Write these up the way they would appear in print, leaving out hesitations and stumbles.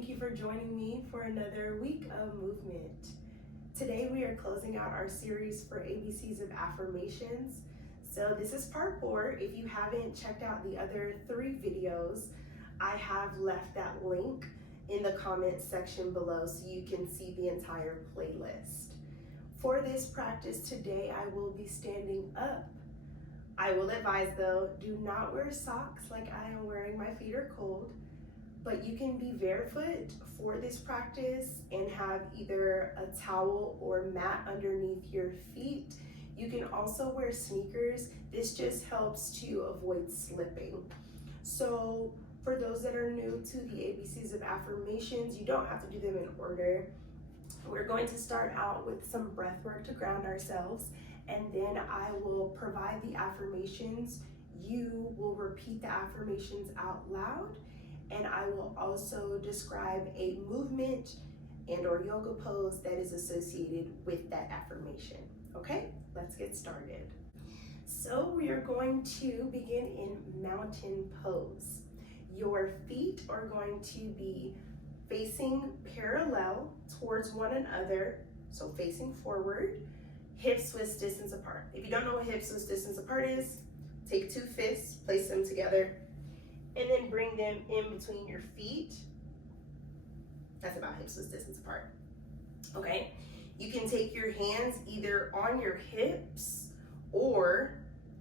Thank you for joining me for another week of movement. Today we are closing out our series for ABCs of Affirmations. So this is part 4. If you haven't checked out the other 3 videos, I have left that link in the comments section below so you can see the entire playlist. For this practice today, I will be standing up. I will advise though, do not wear socks like I am wearing. My feet are cold. But you can be barefoot for this practice and have either a towel or mat underneath your feet. You can also wear sneakers. This just helps to avoid slipping. So for those that are new to the ABCs of Affirmations, you don't have to do them in order. We're going to start out with some breath work to ground ourselves, and then I will provide the affirmations. You will repeat the affirmations out loud, and I will also describe a movement and or yoga pose that is associated with that affirmation. Okay, let's get started. So we are going to begin in mountain pose. Your feet are going to be facing parallel towards one another, so facing forward, hips width distance apart. If you don't know what hips width distance apart is, take 2 fists, place them together, and then bring them in between your feet. That's about hips width distance apart. Okay, you can take your hands either on your hips or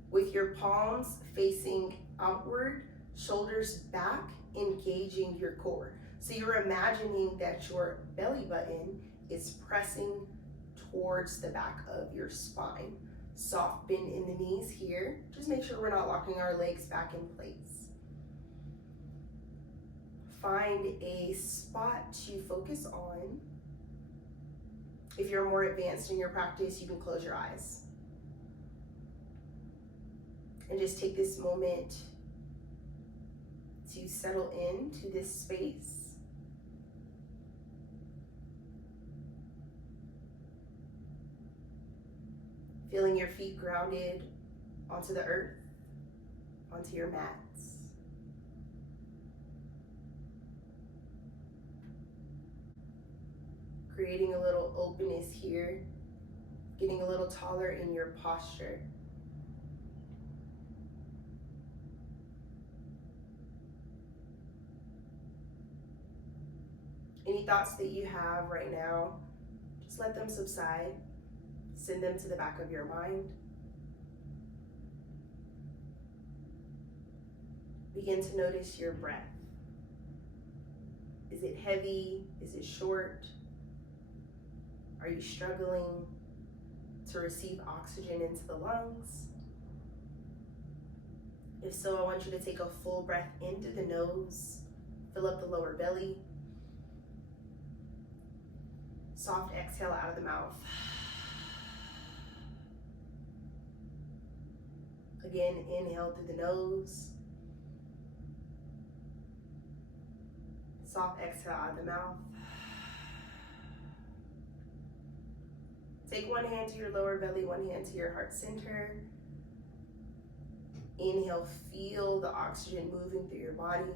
with your palms facing outward, shoulders back, engaging your core. So you're imagining that your belly button is pressing towards the back of your spine. Soft bend in the knees here. Just make sure we're not locking our legs back in place. Find a spot to focus on. If you're more advanced in your practice, you can close your eyes. And just take this moment to settle into this space. Feeling your feet grounded onto the earth, onto your mats. Creating a little openness here, getting a little taller in your posture. Any thoughts that you have right now, just let them subside. Send them to the back of your mind. Begin to notice your breath. Is it heavy? Is it short? Are you struggling to receive oxygen into the lungs? If so, I want you to take a full breath into the nose, fill up the lower belly. Soft exhale out of the mouth. Again, inhale through the nose. Soft exhale out of the mouth. Take one hand to your lower belly, one hand to your heart center. Inhale, feel the oxygen moving through your body.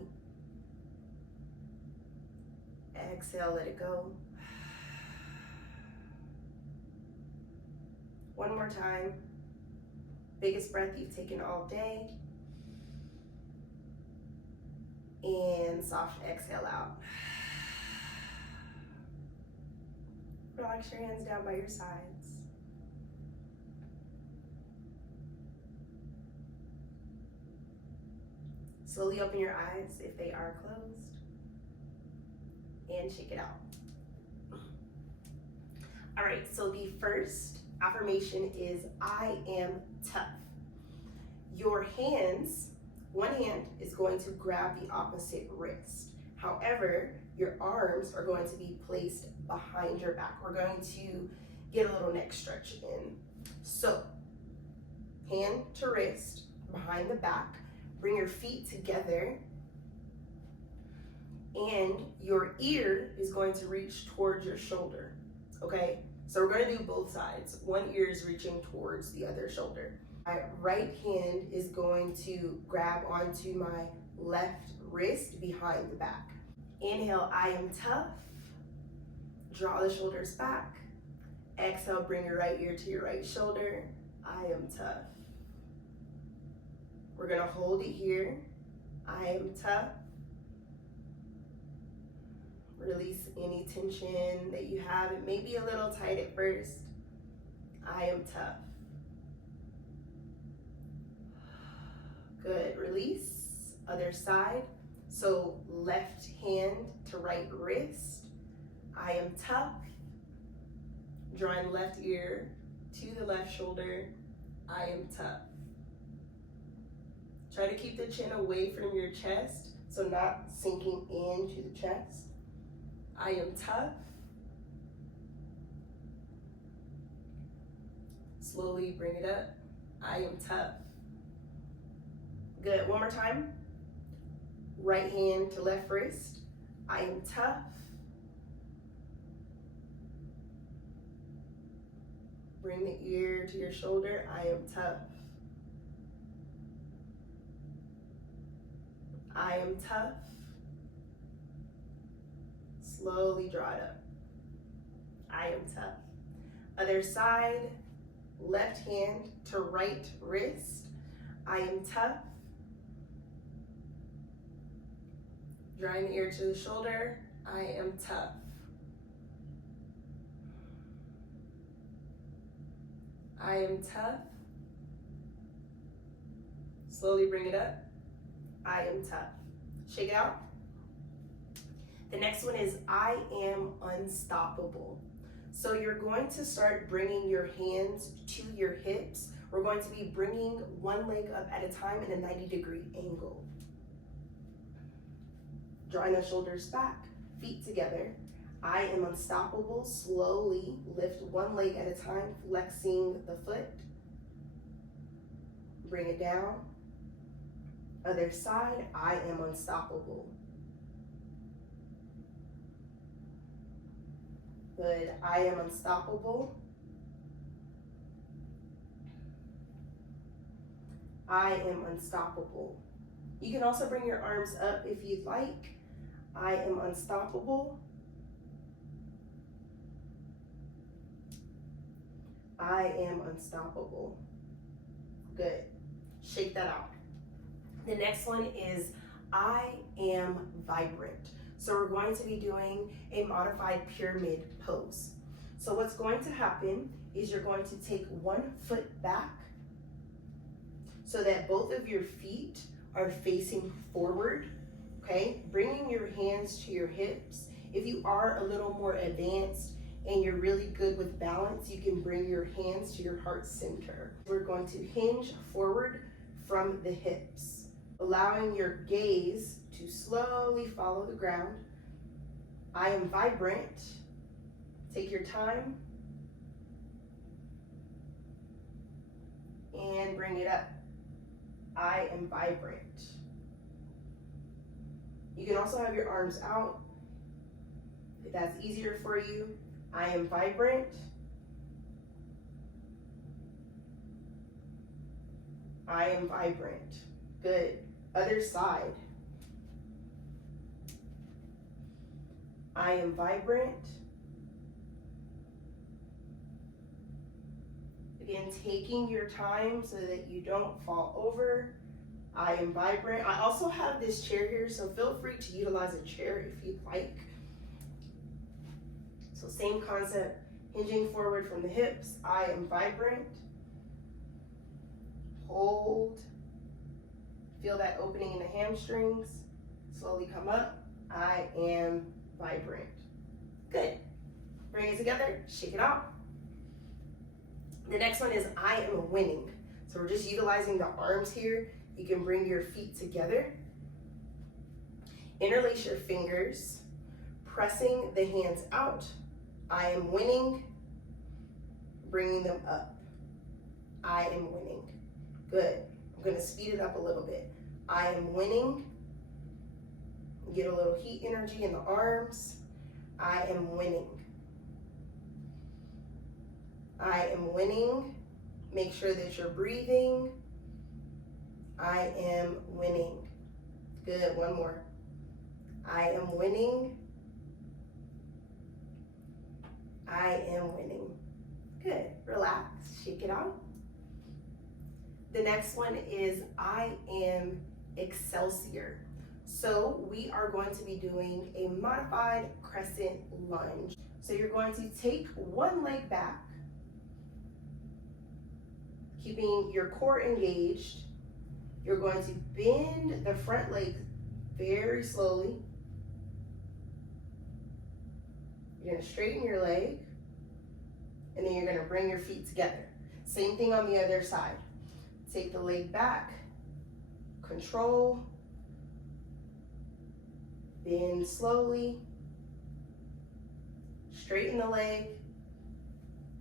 Exhale, let it go. One more time. Biggest breath you've taken all day. And soft exhale out. Relax your hands down by your sides. Slowly open your eyes if they are closed. And shake it out. All right, so the first affirmation is I am tough. Your hands, one hand is going to grab the opposite wrist. However, your arms are going to be placed behind your back. We're going to get a little neck stretch in. So, hand to wrist, behind the back. Bring your feet together. And your ear is going to reach towards your shoulder, okay? So we're going to do both sides. One ear is reaching towards the other shoulder. My right hand is going to grab onto my left wrist behind the back. Inhale, I am tough. Draw the shoulders back. Exhale, bring your right ear to your right shoulder. I am tough. We're gonna hold it here. I am tough. Release any tension that you have. It may be a little tight at first. I am tough. Good, release. Other side. So left hand to right wrist. I am tough. Drawing left ear to the left shoulder. I am tough. Try to keep the chin away from your chest, so not sinking into the chest. I am tough. Slowly bring it up. I am tough. Good, one more time. Right hand to left wrist. I am tough. Bring the ear to your shoulder. I am tough. I am tough. Slowly draw it up. I am tough. Other side, left hand to right wrist. I am tough. Drawing the ear to the shoulder. I am tough. I am tough. Slowly bring it up. I am tough. Shake it out. The next one is I am unstoppable. So you're going to start bringing your hands to your hips. We're going to be bringing one leg up at a time in a 90-degree angle. Drawing the shoulders back, feet together. I am unstoppable. Slowly lift one leg at a time, flexing the foot. Bring it down. Other side, I am unstoppable. Good, I am unstoppable. I am unstoppable. You can also bring your arms up if you'd like. I am unstoppable. I am unstoppable. Good, shake that out. The next one is I am vibrant. So we're going to be doing a modified pyramid pose. So what's going to happen is you're going to take one foot back so that both of your feet are facing forward, okay? Bringing your hands to your hips. If you are a little more advanced and you're really good with balance, you can bring your hands to your heart center. We're going to hinge forward from the hips, allowing your gaze to slowly follow the ground. I am vibrant. Take your time and bring it up. I am vibrant. You can also have your arms out if that's easier for you. I am vibrant. I am vibrant. Good. Other side. I am vibrant. Again, taking your time so that you don't fall over. I am vibrant. I also have this chair here, so feel free to utilize a chair if you'd like. So same concept, hinging forward from the hips. I am vibrant. Hold. Feel that opening in the hamstrings. Slowly come up. I am vibrant. Good. Bring it together, shake it out. The next one is I am winning. So we're just utilizing the arms here. You can bring your feet together. Interlace your fingers, pressing the hands out. I am winning. Bringing them up. I am winning. Good. I'm going to speed it up a little bit. I am winning. Get a little heat energy in the arms. I am winning. I am winning. Make sure that you're breathing. I am winning. Good, one more. I am winning. I am winning. Good. Relax. Shake it out. The next one is I am Excelsior. So we are going to be doing a modified crescent lunge. So you're going to take one leg back, keeping your core engaged. You're going to bend the front leg very slowly. You're going to straighten your leg, and then you're going to bring your feet together. Same thing on the other side. Take the leg back, control, bend slowly, straighten the leg,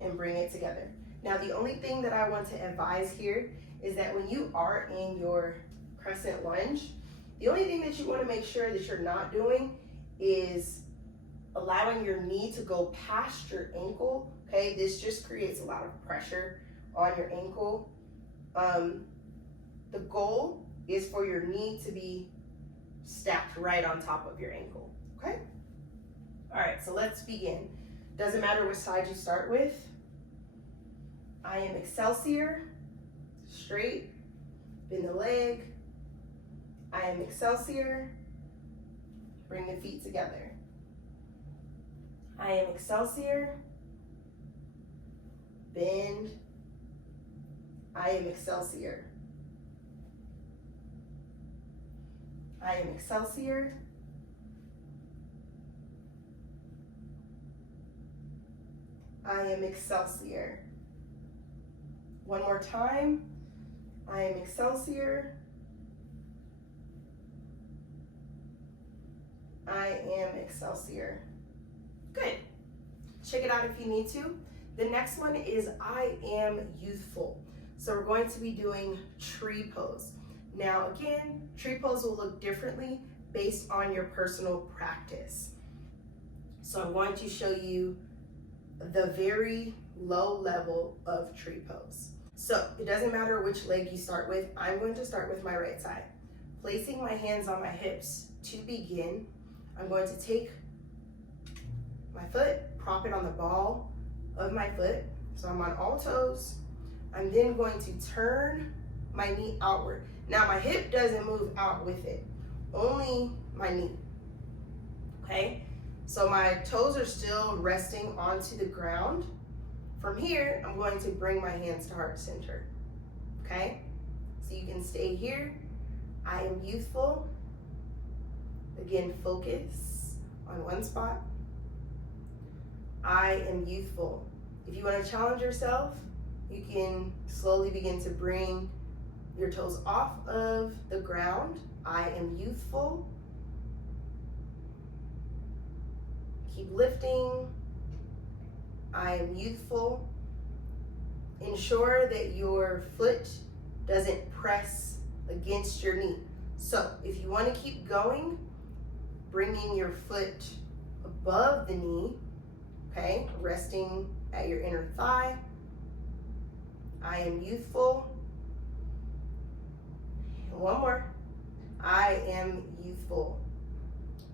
and bring it together. Now, the only thing that I want to advise here is that when you are in your crescent lunge, the only thing that you want to make sure that you're not doing is allowing your knee to go past your ankle, okay? This just creates a lot of pressure on your ankle. The goal is for your knee to be stacked right on top of your ankle, okay? All right, so let's begin. Doesn't matter which side you start with. I am Excelsior, straight, bend the leg. I am Excelsior, bring the feet together. I am Excelsior, bend. I am Excelsior. I am Excelsior. I am Excelsior. One more time. I am Excelsior. I am Excelsior. Good. Check it out if you need to. The next one is I am youthful. So we're going to be doing tree pose. Now again, tree pose will look differently based on your personal practice. So I'm going to show you the very low level of tree pose. So it doesn't matter which leg you start with. I'm going to start with my right side. Placing my hands on my hips to begin, I'm going to take my foot, prop it on the ball of my foot. So I'm on all toes. I'm then going to turn my knee outward. Now my hip doesn't move out with it, only my knee, okay? So my toes are still resting onto the ground. From here, I'm going to bring my hands to heart center, okay? So you can stay here. I am youthful. Again, focus on one spot. I am youthful. If you want to challenge yourself, you can slowly begin to bring your toes off of the ground. I am youthful. Keep lifting. I am youthful. Ensure that your foot doesn't press against your knee. So if you want to keep going, bringing your foot above the knee, okay, resting at your inner thigh. I am youthful. And one more. I am youthful.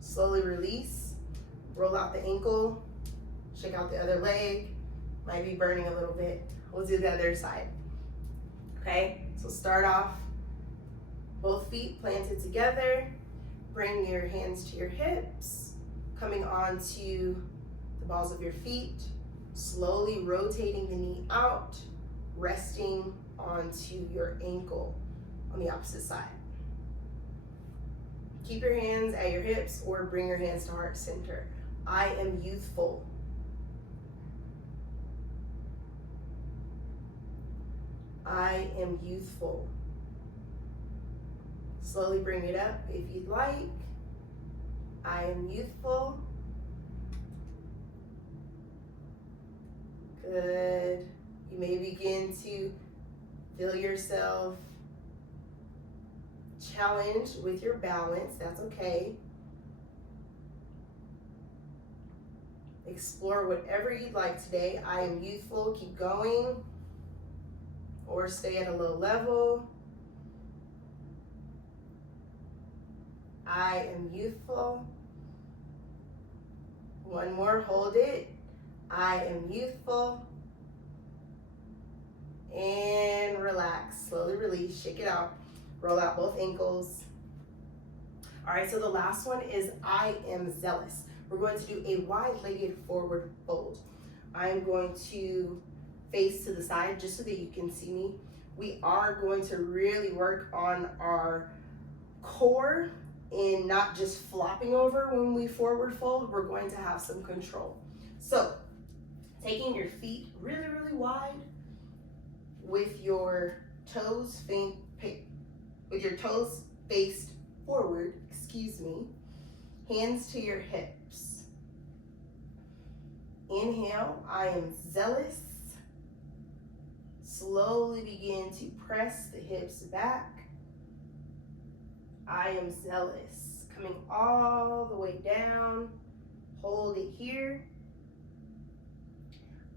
Slowly release. Roll out the ankle. Shake out the other leg. Might be burning a little bit. We'll do the other side. Okay, so start off. Both feet planted together. Bring your hands to your hips. Coming onto the balls of your feet. Slowly rotating the knee out. Resting onto your ankle on the opposite side. Keep your hands at your hips or bring your hands to heart center. I am youthful. I am youthful. Slowly bring it up if you'd like. I am youthful. Good. You may begin to feel yourself challenged with your balance. That's okay. Explore whatever you'd like today. I am youthful. Keep going. Or stay at a low level. I am youthful. One more, hold it. I am youthful. And relax, slowly release, shake it out. Roll out both ankles. All right, so the last one is I am zealous. We're going to do a wide-legged forward fold. I'm going to face to the side just so that you can see me. We are going to really work on our core and not just flopping over when we forward fold. We're going to have some control. So taking your feet really, really wide with your toes faced forward, hands to your hips. Inhale, I am zealous. Slowly begin to press the hips back. I am zealous. Coming all the way down. Hold it here.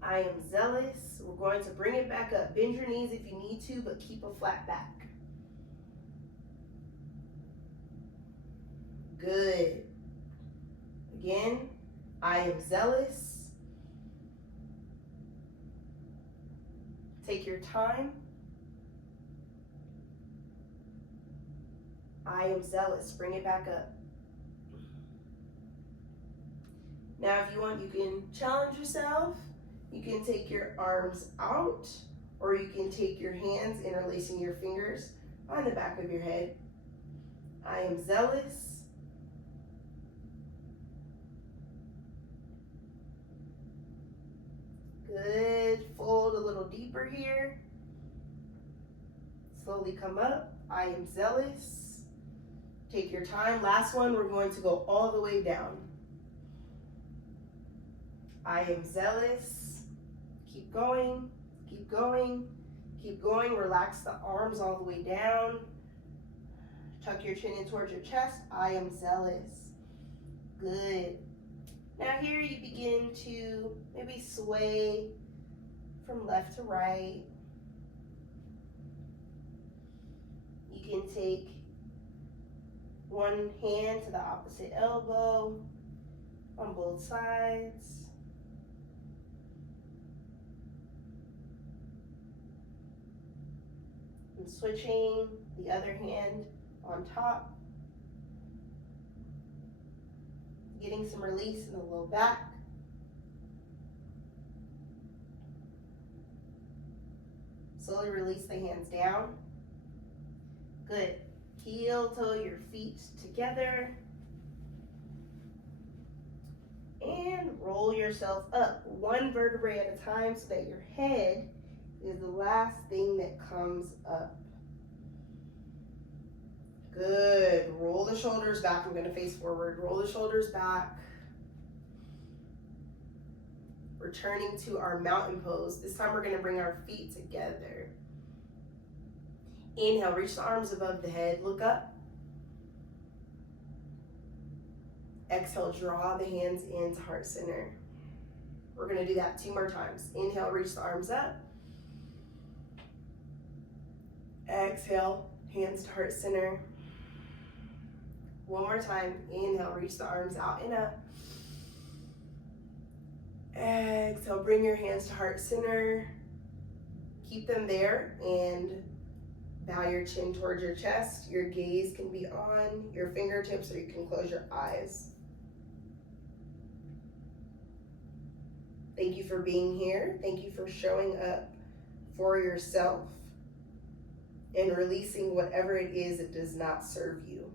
I am zealous. We're going to bring it back up. Bend your knees if you need to, but keep a flat back. Good. Again, I am zealous. Take your time. I am zealous. Bring it back up. Now, if you want, you can challenge yourself. You can take your arms out, or you can take your hands, interlacing your fingers on the back of your head. I am zealous. Good. Fold a little deeper here. Slowly come up. I am zealous. Take your time. Last one, we're going to go all the way down. I am zealous. Keep going. Keep going. Keep going. Relax the arms all the way down. Tuck your chin in towards your chest. I am zealous. Good. Now here you begin to maybe sway from left to right. You can take one hand to the opposite elbow on both sides. And switching the other hand on top. Getting some release in the low back. Slowly release the hands down. Good. Heel toe your feet together. And roll yourself up one vertebrae at a time so that your head is the last thing that comes up. Good. Roll the shoulders back. I'm going to face forward. Roll the shoulders back. Returning to our mountain pose. This time we're going to bring our feet together. Inhale, reach the arms above the head. Look up. Exhale, draw the hands into heart center. We're going to do that 2 more times. Inhale, reach the arms up. Exhale, hands to heart center. 1 more time. Inhale, reach the arms out and up. Exhale, bring your hands to heart center. Keep them there and bow your chin towards your chest. Your gaze can be on your fingertips or you can close your eyes. Thank you for being here. Thank you for showing up for yourself and releasing whatever it is that does not serve you.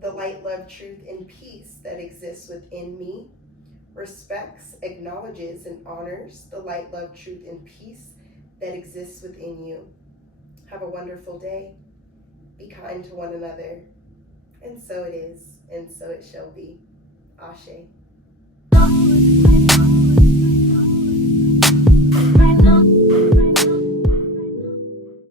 The light, love, truth, and peace that exists within me respects, acknowledges, and honors the light, love, truth, and peace that exists within you. Have a wonderful day. Be kind to one another. And so it is, and so it shall be. Ashe.